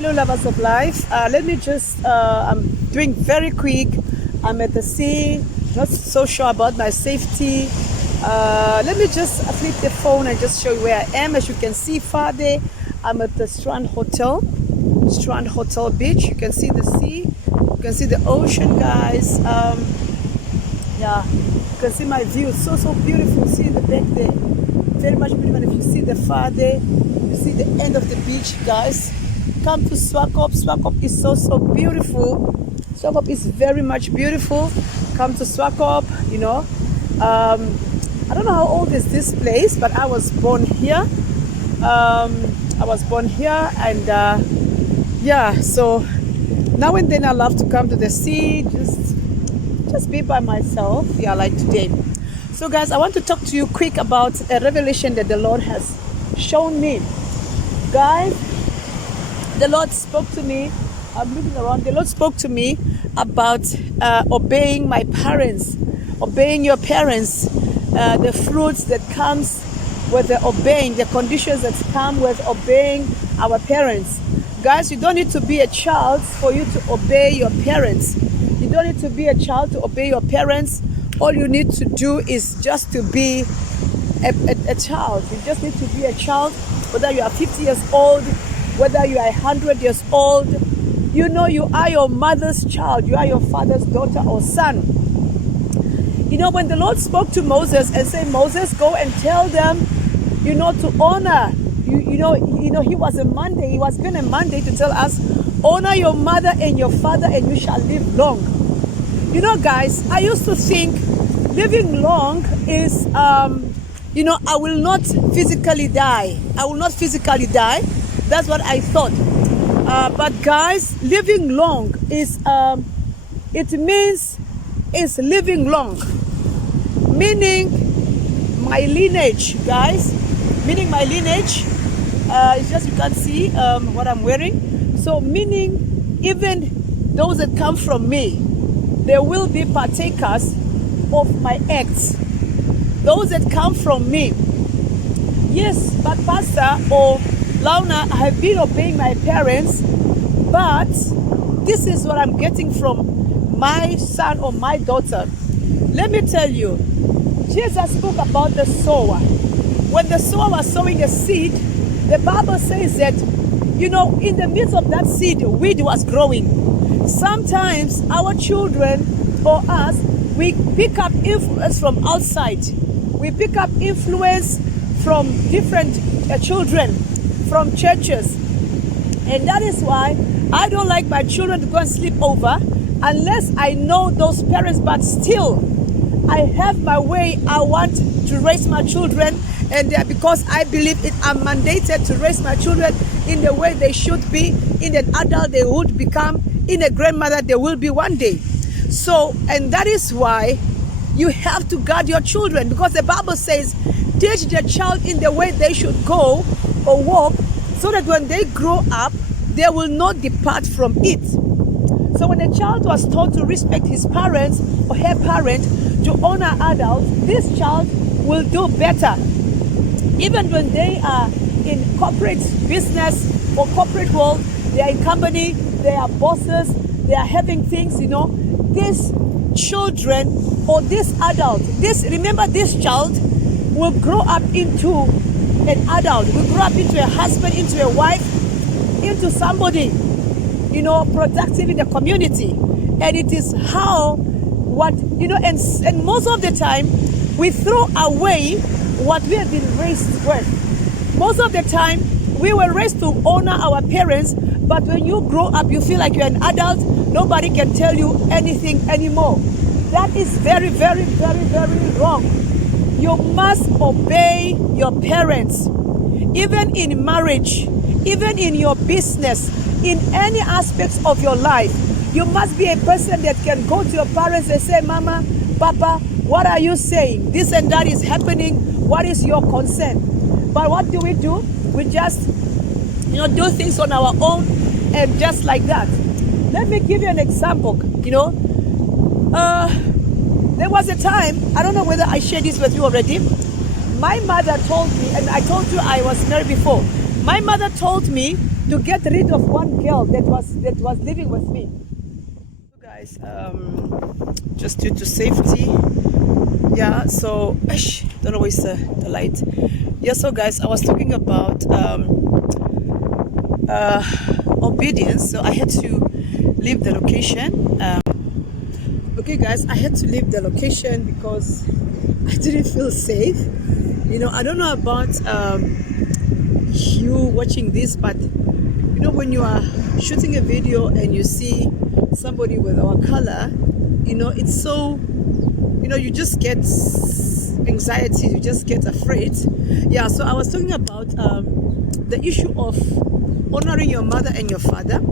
Hello, lovers of life. Let me just, I'm doing very quick. I'm at the sea, not so sure about my safety. Let me just flip the phone and just show you where I am. As you can see far there, I'm at the Strand Hotel Beach. You can see the sea, you can see the ocean, guys. Yeah, you can see my view. It's so beautiful. See in the back there, very much beautiful. And if you see the far there, you see the end of the beach, guys. Come to Swakop. Swakop is so beautiful. Swakop is very much beautiful. Come to Swakop. You know, I don't know how old is this place, but I was born here. I was born here, and yeah. So now and then I love to come to the sea, just be by myself. Yeah, like today. So guys, I want to talk to you quick about a revelation that the Lord has shown me. Guys, the Lord spoke to me. I'm looking around. The Lord spoke to me about obeying my parents, obeying your parents, the fruits that comes with the obeying, the conditions that come with obeying our parents. Guys, you don't need to be a child for you to obey your parents. You don't need to be a child to obey your parents. All you need to do is just to be a child. You just need to be a child, whether you are 50 years old, whether you are 100 years old. You know you are your mother's child. You are your father's daughter or son. You know, when the Lord spoke to Moses and said, Moses, go and tell them, you know, to honor. You know, he was given a mandate to tell us, honor your mother and your father and you shall live long. You know, guys, I used to think living long is, you know, I will not physically die. I will not physically die. That's what I thought. But guys, living long is, it means it's living long. Meaning my lineage, guys. Meaning my lineage. It's just you can't see what I'm wearing. So meaning even those that come from me, they will be partakers of my acts. Those that come from me. Yes, but Pastor or Launa, I have been obeying my parents, but this is what I'm getting from my son or my daughter. Let me tell you, Jesus spoke about the sower. When the sower was sowing a seed, the Bible says that, you know, in the midst of that seed, weed was growing. Sometimes our children or us, we pick up influence from outside. We pick up influence from different children, from churches. And that is why I don't like my children to go and sleep over unless I know those parents, but still I have my way I want to raise my children, and because I believe it, I'm mandated to raise my children in the way they should be, in an adult they would become, in a grandmother they will be one day. So, and that is why you have to guard your children, because the Bible says, teach the child in the way they should go or walk, so that when they grow up, they will not depart from it. So when a child was taught to respect his parents or her parent, to honor adults, this child will do better. Even when they are in corporate business or corporate world, they are in company, they are bosses, they are having things, you know, these children or this adult, remember this child will grow up into an adult, will grow up into a husband, into a wife, into somebody, you know, productive in the community. And it is how, what, you know, and most of the time, we throw away what we have been raised with. Most of the time, we were raised to honor our parents, but when you grow up, you feel like you're an adult, nobody can tell you anything anymore. That is very wrong. You must obey your parents. Even in marriage, even in your business, in any aspects of your life, you must be a person that can go to your parents and say, Mama, Papa, what are you saying? This and that is happening. What is your concern? But what do? We just, you know, do things on our own and just like that. Let me give you an example. You know, there was a time, I don't know whether I shared this with you already. My mother told me, and I told you I was married before. My mother told me to get rid of one girl that was living with me. So guys, just due to safety, yeah. So don't waste the light. Yeah. So guys, I was talking about obedience. So I had to leave the location. Okay guys, I had to leave the location because I didn't feel safe. You know, I don't know about you watching this, but you know, when you are shooting a video and you see somebody with our color, you know, it's so, you know, you just get anxiety, you just get afraid. Yeah, so I was talking about the issue of honoring your mother and your father.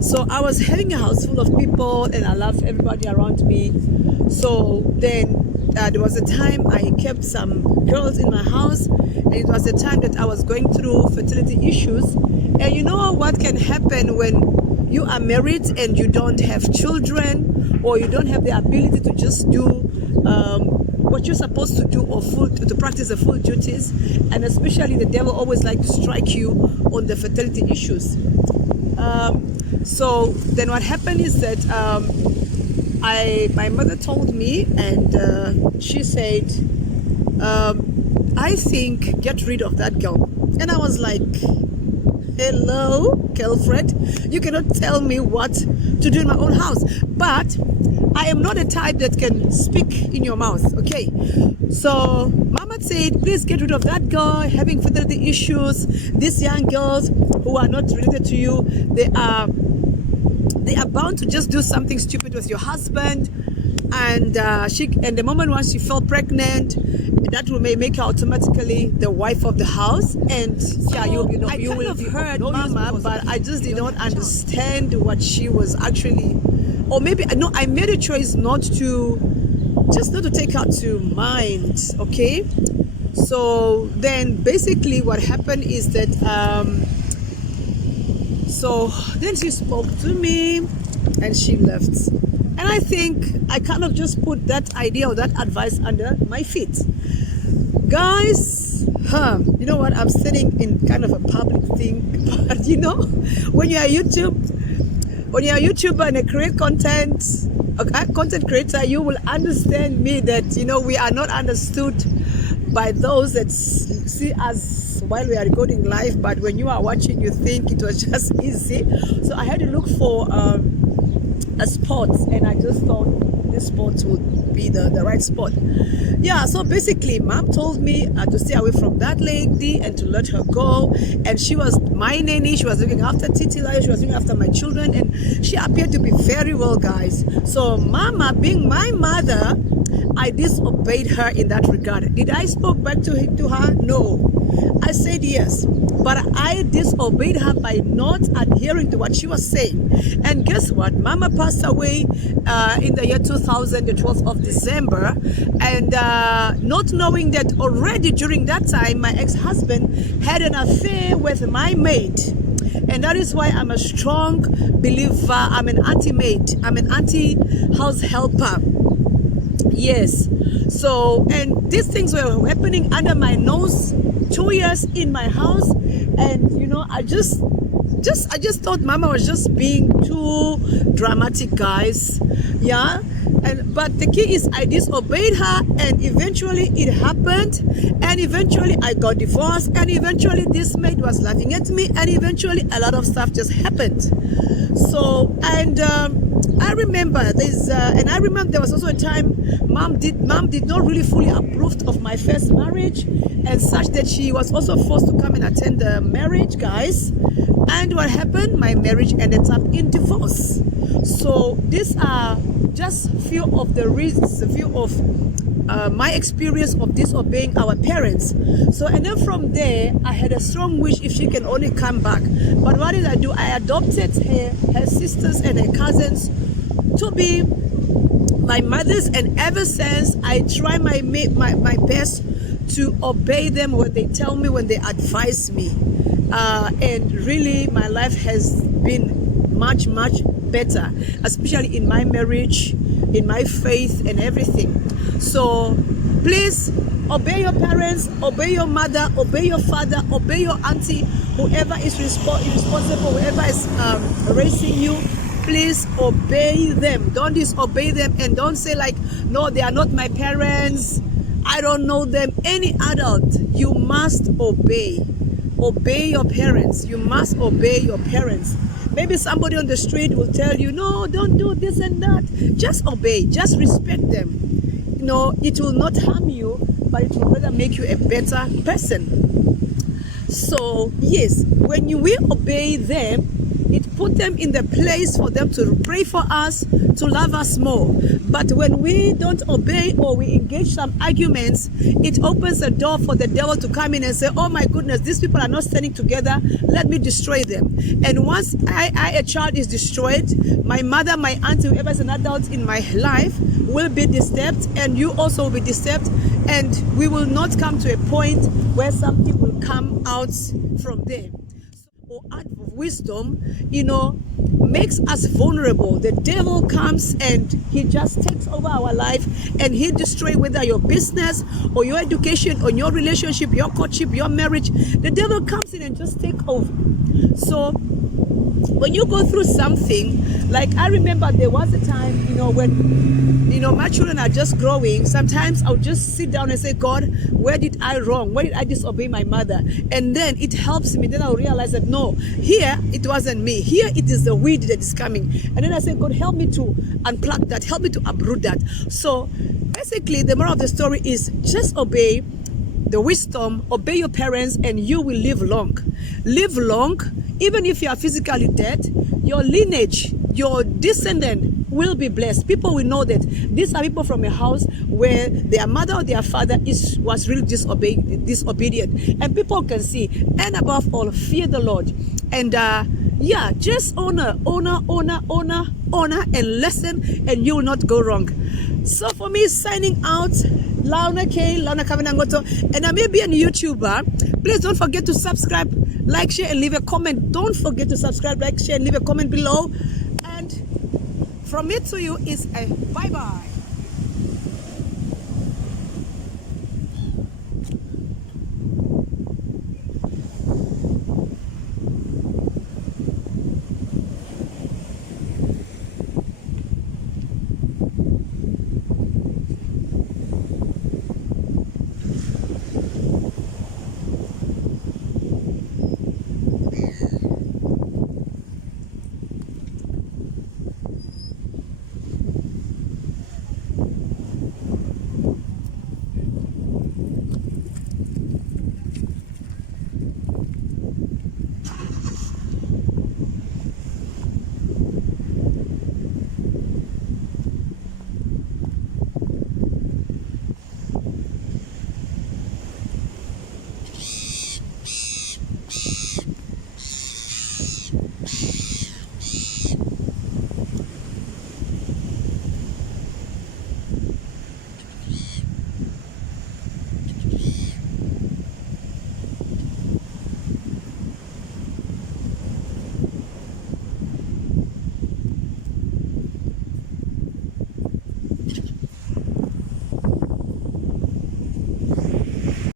So I was having a house full of people and I loved everybody around me. So then there was a time I kept some girls in my house, and it was a time that I was going through fertility issues. And you know what can happen when you are married and you don't have children, or you don't have the ability to just do what you're supposed to do, or to practice the full duties. And especially the devil always like to strike you on the fertility issues. So then what happened is that my mother told me, and she said, I think get rid of that girl. And I was like, hello, girlfriend, you cannot tell me what to do in my own house. But I am not a type that can speak in your mouth, okay? So mama said, please get rid of that girl having fertility issues. These young girls who are not related to you, they are bound to just do something stupid with your husband. And the moment once she fell pregnant, that will make her automatically the wife of the house. And so, yeah, you will have heard mama, but I just did not understand what she was actually, or maybe no, I made a choice not to take her to mind. Okay, so then basically what happened is that so then she spoke to me and she left. And I think I kind of just put that idea or that advice under my feet. Guys, you know what? I'm sitting in kind of a public thing, but you know, when you're a YouTuber and a create content, a content creator, you will understand me that, you know, we are not understood by those that see us while we are recording live, but when you are watching, you think it was just easy. So I had to look for a spot, and I just thought this spot would be the right spot. Yeah, so basically mom told me to stay away from that lady and to let her go. And she was my nanny, she was looking after Titila, she was looking after my children, and she appeared to be very well, guys. So mama, being my mother, I disobeyed her in that regard. Did I spoke back to her? No. I said yes, but I disobeyed her by not adhering to what she was saying. And guess what? Mama passed away in the year 2000, the 12th of December, and not knowing that already during that time, my ex-husband had an affair with my maid. And that is why I'm a strong believer. I'm an anti-maid. I'm an anti-house helper. Yes. So, and these things were happening under my nose, 2 years in my house. And you know, I just thought mama was just being too dramatic, guys. Yeah. But the key is I disobeyed her, and eventually it happened, and eventually I got divorced, and eventually this maid was laughing at me, and eventually a lot of stuff just happened. So, and I remember there was also a time mom did not really fully approve of my first marriage, and such that she was also forced to come and attend the marriage, guys. And what happened? My marriage ended up in divorce. So these are just few of the reasons, a few of my experience of disobeying our parents. So, and then from there, I had a strong wish if she can only come back. But what did I do? I adopted her sisters and her cousins to be my mothers, and ever since I try my best to obey them when they tell me, when they advise me. And really, my life has been much better, especially in my marriage, in my faith and everything. So please obey your parents, obey your mother, obey your father, obey your auntie, whoever is responsible, whoever is raising you, please obey them. Don't disobey them, and don't say like, no, they are not my parents, I don't know them. Any adult, you must obey. Obey your parents. You must obey your parents. Maybe somebody on the street will tell you, no, don't do this and that. Just obey. Just respect them. You know, it will not harm you, but it will rather make you a better person. So yes, when we obey them, it put them in the place for them to pray for us, to love us more. But when we don't obey, or we engage some arguments, it opens the door for the devil to come in and say, oh my goodness, these people are not standing together, let me destroy them. And once a child is destroyed, my mother, my auntie, whoever is an adult in my life will be disturbed, and you also will be disturbed, and we will not come to a point where something will come out from there. Or out of wisdom, you know, makes us vulnerable. The devil comes and he just takes over our life, and he destroys whether your business or your education or your relationship, your courtship, your marriage. The devil comes in and just take over. So when you go through something, like I remember there was a time, you know, when, you know, my children are just growing, sometimes I'll just sit down and say, God, where did I wrong? Where did I disobey my mother? And then it helps me. Then I'll realize that no, here it wasn't me. Here it is the weed that is coming. And then I say, God, help me to unplug that. Help me to uproot that. So basically, the moral of the story is just obey the wisdom, obey your parents, and you will live long. Live long. Even if you are physically dead, your lineage, your descendant will be blessed. People will know that these are people from a house where their mother or their father was really disobedient. And people can see. And above all, fear the Lord. And yeah, just honor, and listen, and you will not go wrong. So for me, signing out, Launa Kavanangoto, and I may be a YouTuber. Please don't forget to subscribe, like, share, and leave a comment. Don't forget to subscribe, like, share, and leave a comment below. And from me to you is a bye-bye.